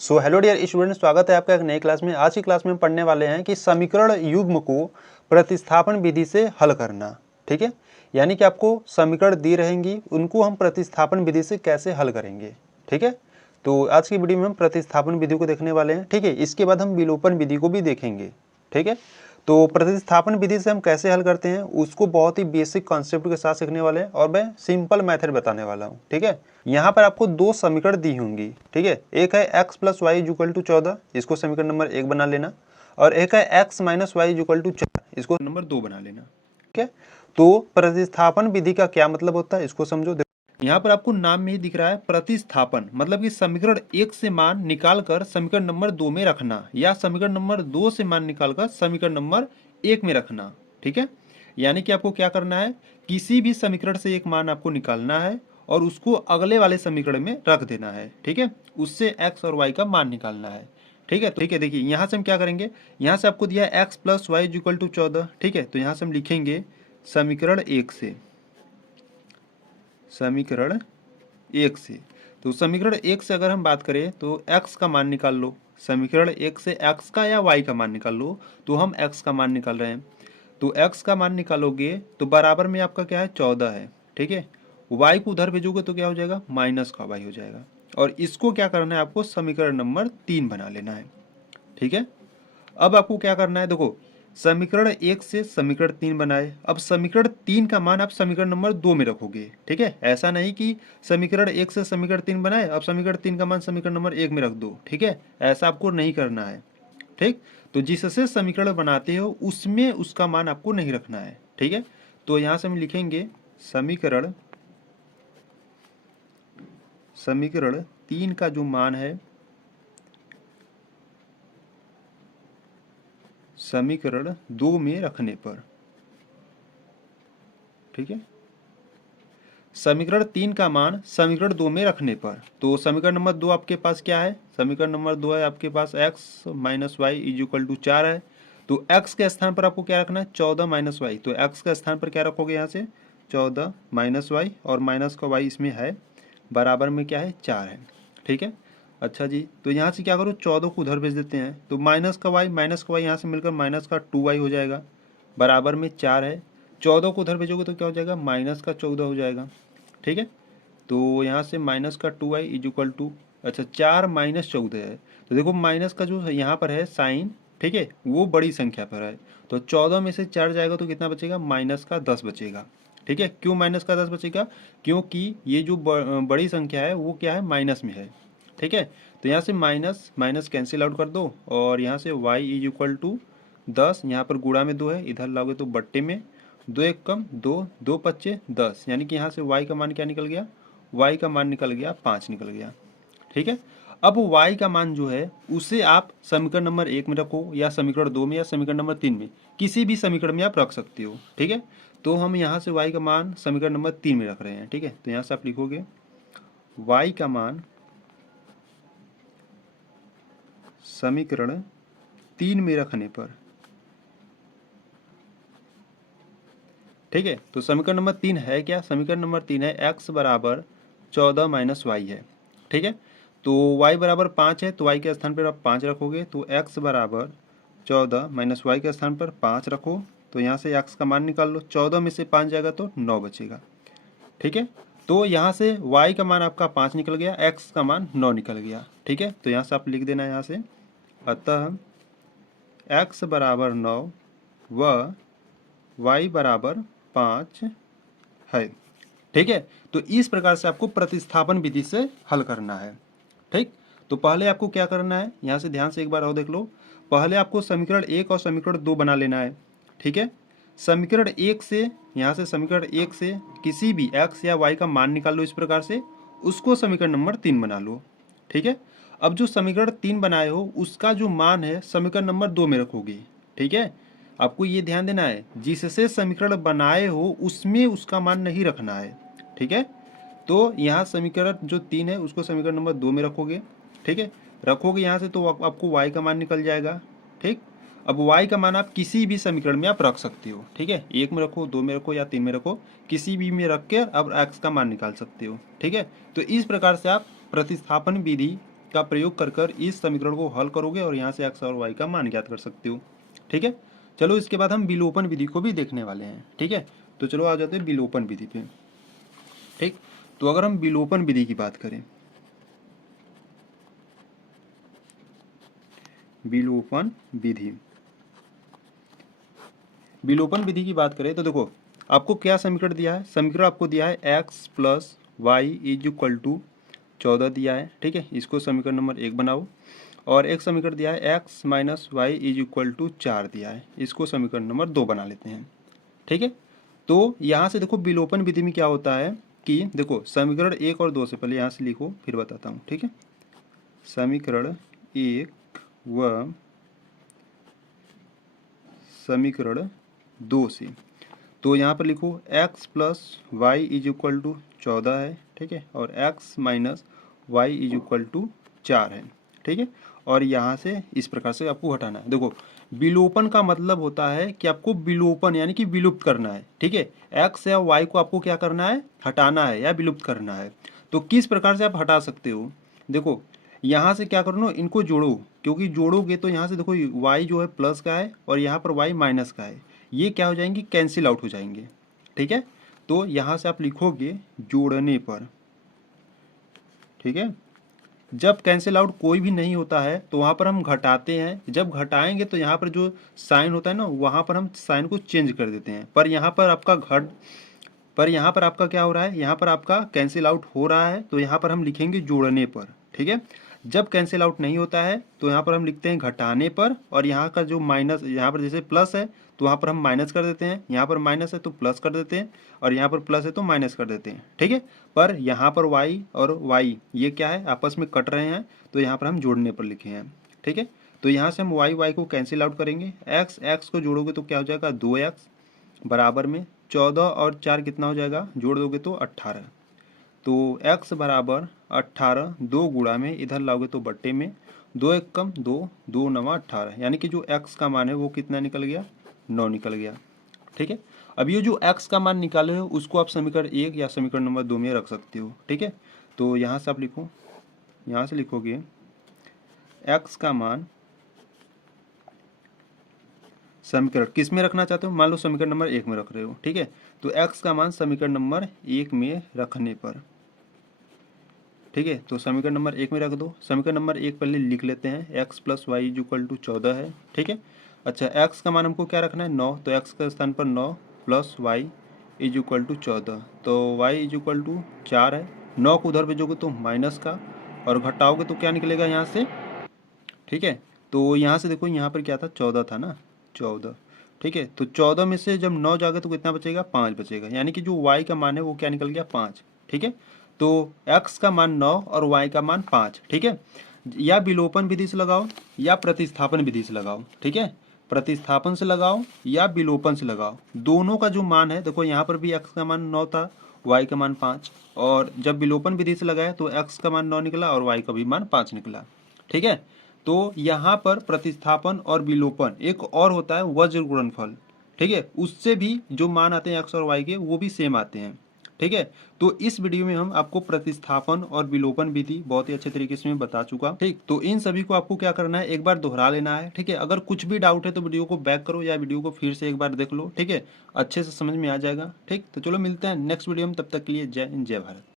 So hello dear student, स्वागत है आपका एक नई क्लास में। आज की क्लास में हम पढ़ने वाले हैं कि समीकरण युग्म को प्रतिस्थापन विधि से हल करना। ठीक है, यानी कि आपको समीकरण दी रहेंगी, उनको हम प्रतिस्थापन विधि से कैसे हल करेंगे। ठीक है, तो आज की वीडियो में हम प्रतिस्थापन विधि को देखने वाले हैं। ठीक है, इसके बाद हम विलोपन विधि को भी देखेंगे। ठीक है, तो प्रतिस्थापन विधि से हम कैसे हल करते हैं उसको बहुत ही बेसिक कॉन्सेप्ट के साथ सीखने वाले हैं और मैं सिंपल मेथड बताने वाला हूँ। ठीक है, यहाँ पर आपको दो समीकरण दी होंगी। ठीक है, एक है x plus y equal to 14, इसको समीकरण नंबर 1 बना लेना, और एक है x minus y equal to 4, इसको नंबर 2 बना लेना। ठीक है, तो प्रतिस्थापन विधि का क्या मतलब होता है इसको समझो। यहाँ पर आपको नाम में ही दिख रहा है प्रतिस्थापन, मतलब कि समीकरण 1 से मान निकालकर समीकरण नंबर 2 में रखना, या समीकरण नंबर 2 से मान निकालकर समीकरण नंबर 1 में रखना। ठीक है, यानी कि आपको क्या करना है, किसी भी समीकरण से एक मान आपको निकालना है और उसको अगले वाले समीकरण में रख देना है। ठीक है, उससे x और y का मान निकालना है। ठीक है, तो ठीक है, देखिए यहाँ से हम क्या करेंगे, यहाँ से आपको दिया है x plus y equal to 14। ठीक है, तो यहाँ से हम लिखेंगे समीकरण 1 से, समीकरण 1 से। तो समीकरण 1 से अगर हम बात करें तो x का मान निकाल लो। समीकरण 1 से x का या y का मान निकाल लो, तो हम x का मान निकाल रहे हैं। तो x का मान निकालोगे तो बराबर में आपका क्या है, 14 है। ठीक है, y को उधर भेजोगे तो क्या हो जाएगा, माइनस का y हो जाएगा। और इसको क्या करना है, आपको समीकरण नंबर 3 बना लेना है। ठीक है, अब आपको क्या करना है, देखो समीकरण 1 से समीकरण 3 बनाए, अब समीकरण 3 का मान आप समीकरण नंबर 2 में रखोगे। ठीक है, ऐसा नहीं कि समीकरण 1 से समीकरण 3 बनाए, अब समीकरण 3 का मान समीकरण नंबर 1 में रख दो। ठीक है, ऐसा आपको नहीं करना है। ठीक, तो जिससे समीकरण बनाते हो उसमें उसका मान आपको नहीं रखना है। ठीक है, तो यहाँ से हम लिखेंगे समीकरण समीकरण 3 का जो मान है, समीकरण 2 में रखने पर। ठीक है, समीकरण 3 का मान समीकरण 2 में रखने पर, तो समीकरण नंबर 2 आपके पास क्या है, समीकरण नंबर 2 है आपके पास x minus y is equal to 4 है। तो x के स्थान पर आपको क्या रखना है, 14 माइनस वाई। तो x के स्थान पर क्या रखोगे, यहाँ से 14 माइनस वाई, और माइनस का y इसमें है, बराबर में क्या है, 4 है। ठीक है, अच्छा जी, तो यहाँ से क्या करो, 14 को उधर भेज देते हैं, तो माइनस का y यहाँ से मिलकर माइनस का 2y हो जाएगा, बराबर में 4 है। 14 को उधर भेजोगे तो क्या हो जाएगा, माइनस का 14 हो जाएगा। ठीक है, तो यहाँ से माइनस का 2y इज इक्वल टू, अच्छा 4 माइनस 14 है, तो देखो माइनस का जो यहाँ पर है साइन, ठीक है, वो बड़ी संख्या पर है, तो 14 में से 4 जाएगा तो कितना बचेगा, माइनस का 10 बचेगा। ठीक है, क्यों माइनस का 10 बचेगा, क्योंकि ये जो बड़ी संख्या है वो क्या है, माइनस में है। ठीक है, तो यहाँ से माइनस माइनस कैंसिल आउट कर दो, और यहाँ से y इज इक्वल टू 10, यहाँ पर गुणा में 2 है, इधर लाओगे तो बट्टे में 2 एक कम 2, 2 पच्चे 10, यानी कि यहाँ से y का मान क्या निकल गया, y का मान निकल गया 5 निकल गया। ठीक है, अब y का मान जो है उसे आप समीकरण नंबर 1 में रखो, या समीकरण 2 में, या समीकरण नंबर 3 में, किसी भी समीकरण में आप रख सकते हो। ठीक है, तो हम यहाँ से y का मान समीकरण नंबर 3 में रख रहे हैं। ठीक है, तो यहाँ से आप लिखोगे y का मान समीकरण 3 में रखने पर। ठीक है, तो समीकरण नंबर 3 है क्या, समीकरण नंबर 3 है x बराबर 14 माइनस वाई है। ठीक है, तो y बराबर 5 है, तो y के स्थान पर आप 5 रखोगे, तो x बराबर 14 माइनस वाई के स्थान पर 5 रखो, तो यहाँ से x का मान निकाल लो, 14 में से 5 जाएगा तो 9 बचेगा। ठीक है, तो यहाँ से y का मान आपका 5 निकल गया, x का मान 9 निकल गया। ठीक है, तो यहाँ से आप लिख देना यहाँ से, अतः x बराबर 9 व y बराबर 5 है। ठीक है, तो इस प्रकार से आपको प्रतिस्थापन विधि से हल करना है। ठीक, तो पहले आपको क्या करना है, यहाँ से ध्यान से एक बार और देख लो, पहले आपको समीकरण 1 और समीकरण 2 बना लेना है। ठीक है, समीकरण 1 से, यहाँ से समीकरण 1 से किसी भी x या y का मान निकाल लो, इस प्रकार से उसको समीकरण नंबर 3 बना लो। ठीक है, अब जो समीकरण 3 बनाए हो उसका जो मान है समीकरण नंबर 2 में रखोगे। ठीक है, आपको ये ध्यान देना है, जिससे समीकरण बनाए हो उसमें उसका मान नहीं रखना है। ठीक है, तो यहाँ समीकरण जो 3 है उसको समीकरण नंबर 2 में रखोगे। ठीक है, रखोगे यहाँ से तो आपको y का मान निकल जाएगा। ठीक, अब y का मान आप किसी भी समीकरण में आप रख सकते हो। ठीक है, 1 में रखो, 2 में रखो, या 3 में रखो, किसी भी में रख के अब x का मान निकाल सकते हो। ठीक है, तो इस प्रकार से आप प्रतिस्थापन विधि का प्रयोग कर कर इस समीकरण को हल करोगे और यहाँ से एक्स और वाई का मान ज्ञात कर सकते हो। ठीक है, चलो इसके बाद हम विलोपन विधि को भी देखने वाले हैं। ठीक है, तो चलो आ जाते हैं विलोपन विधि पे। ठीक, तो अगर हम विलोपन विधि की बात करें, विलोपन विधि, विलोपन विधि की बात करें तो देखो आपको क्या समीकरण दिया है, समीकरण आपको दिया है x plus y is equal to 14 दिया है। ठीक है, इसको समीकरण नंबर 1 बनाओ। और एक समीकरण दिया है x minus y is equal to 4 दिया है, इसको समीकरण नंबर 2 बना लेते हैं। ठीक है, तो यहाँ से देखो विलोपन विधि में क्या होता है कि देखो समीकरण 1 और 2 से पहले यहाँ से लिखो फिर बताता हूँ। ठीक है, समीकरण 1 व समीकरण 2 से, तो यहाँ पर लिखो x plus y is equal to 14 है। ठीक है, और x minus y is equal to 4 है। ठीक है, और यहाँ से इस प्रकार से आपको हटाना है। देखो विलोपन का मतलब होता है कि आपको विलोपन यानी कि विलुप्त करना है। ठीक है, x या y को आपको क्या करना है, हटाना है या विलुप्त करना है। तो किस प्रकार से आप हटा सकते हो, देखो यहाँ से क्या करो ना, इनको जोड़ो, क्योंकि जोड़ोगे तो यहाँ से देखो y जो है प्लस का है और यहाँ पर y माइनस का है, ये क्या हो जाएंगे, कैंसिल आउट हो जाएंगे। ठीक है, तो यहाँ से आप लिखोगे जोड़ने पर। ठीक है, जब कैंसिल आउट कोई भी नहीं होता है तो वहाँ पर हम घटाते हैं, जब घटाएंगे तो यहाँ पर जो साइन होता है ना वहाँ पर हम साइन को चेंज कर देते हैं। पर यहाँ पर आपका क्या हो रहा है, यहाँ पर आपका कैंसिल आउट हो रहा है, तो यहाँ पर हम लिखेंगे जोड़ने पर। ठीक है, जब कैंसिल आउट नहीं होता है तो यहाँ पर हम लिखते हैं घटाने पर, और यहाँ का जो माइनस, यहाँ पर जैसे प्लस है तो वहाँ पर हम माइनस कर देते हैं, यहाँ पर माइनस है तो प्लस कर देते हैं, और यहाँ पर प्लस है तो माइनस कर देते हैं। ठीक है, पर यहाँ पर y और y ये क्या है, आपस में कट रहे हैं, तो यहाँ पर हम जोड़ने पर लिखे हैं। ठीक है, तो यहाँ से हम y को कैंसिल आउट करेंगे, x को जोड़ोगे तो क्या हो जाएगा 2x बराबर में 14 और 4 कितना हो जाएगा, जोड़ दोगे तो 18। तो x बराबर 18, 2 गुणा में इधर लाओगे तो बट्टे में, 2 एक कम 2, 2 नवा 18, यानी कि जो x का मान है वो कितना निकल गया, 9 निकल गया। ठीक है, अब ये जो x का मान निकाले हो उसको आप समीकरण 1 या समीकरण नंबर 2 में रख सकते हो। ठीक है, तो यहाँ से आप लिखो, यहाँ से लिखोगे x का मान समीकरण किस में रखना चाहते हो, मान लो समीकरण नंबर 1 में रख रहे हो। ठीक है, तो x का मान समीकरण नंबर 1 में रखने पर, ठीक है, तो समीकरण नंबर 1 में रख दो। समीकरण नंबर 1 पहले लिख लेते हैं, x plus y is equal to 14 है। ठीक है, अच्छा x का मान हमको क्या रखना है 9, तो x के स्थान पर 9 plus y is equal to 14, तो y इज इक्वल टू 4 है। 9 को उधर भेजोगे तो माइनस का, और घटाओगे तो क्या निकलेगा यहाँ से। ठीक है, तो यहाँ से देखो यहाँ पर क्या था, 14 था ना, 14। ठीक है, तो 14 में से जब 9 जाएगा तो कितना बचेगा, 5 बचेगा, यानी कि जो y का मान है वो क्या निकल गया, 5। ठीक है, तो x का मान 9 और y का मान 5। ठीक है, या विलोपन विधि से लगाओ या प्रतिस्थापन विधि से लगाओ। ठीक है, प्रतिस्थापन से लगाओ या विलोपन से लगाओ, दोनों का जो मान है देखो यहाँ पर भी x का मान 9 था, y का मान 5, और जब विलोपन विधि से लगाया तो x का मान 9 निकला और y का भी मान 5 निकला। ठीक है, तो यहाँ पर प्रतिस्थापन और विलोपन एक और होता है वज्र गुणनफल। ठीक है, उससे भी जो मान आते हैं x और y के वो भी सेम आते हैं। ठीक है, तो इस वीडियो में हम आपको प्रतिस्थापन और विलोपन विधि बहुत ही अच्छे तरीके से मैं बता चुका। ठीक, तो इन सभी को आपको क्या करना है, एक बार दोहरा लेना है। ठीक है, अगर कुछ भी डाउट है तो वीडियो को बैक करो या वीडियो को फिर से एक बार देख लो। ठीक है, अच्छे से समझ में आ जाएगा। ठीक, तो चलो मिलते हैं नेक्स्ट वीडियो में, तब तक के लिए जय हिंद जय भारत।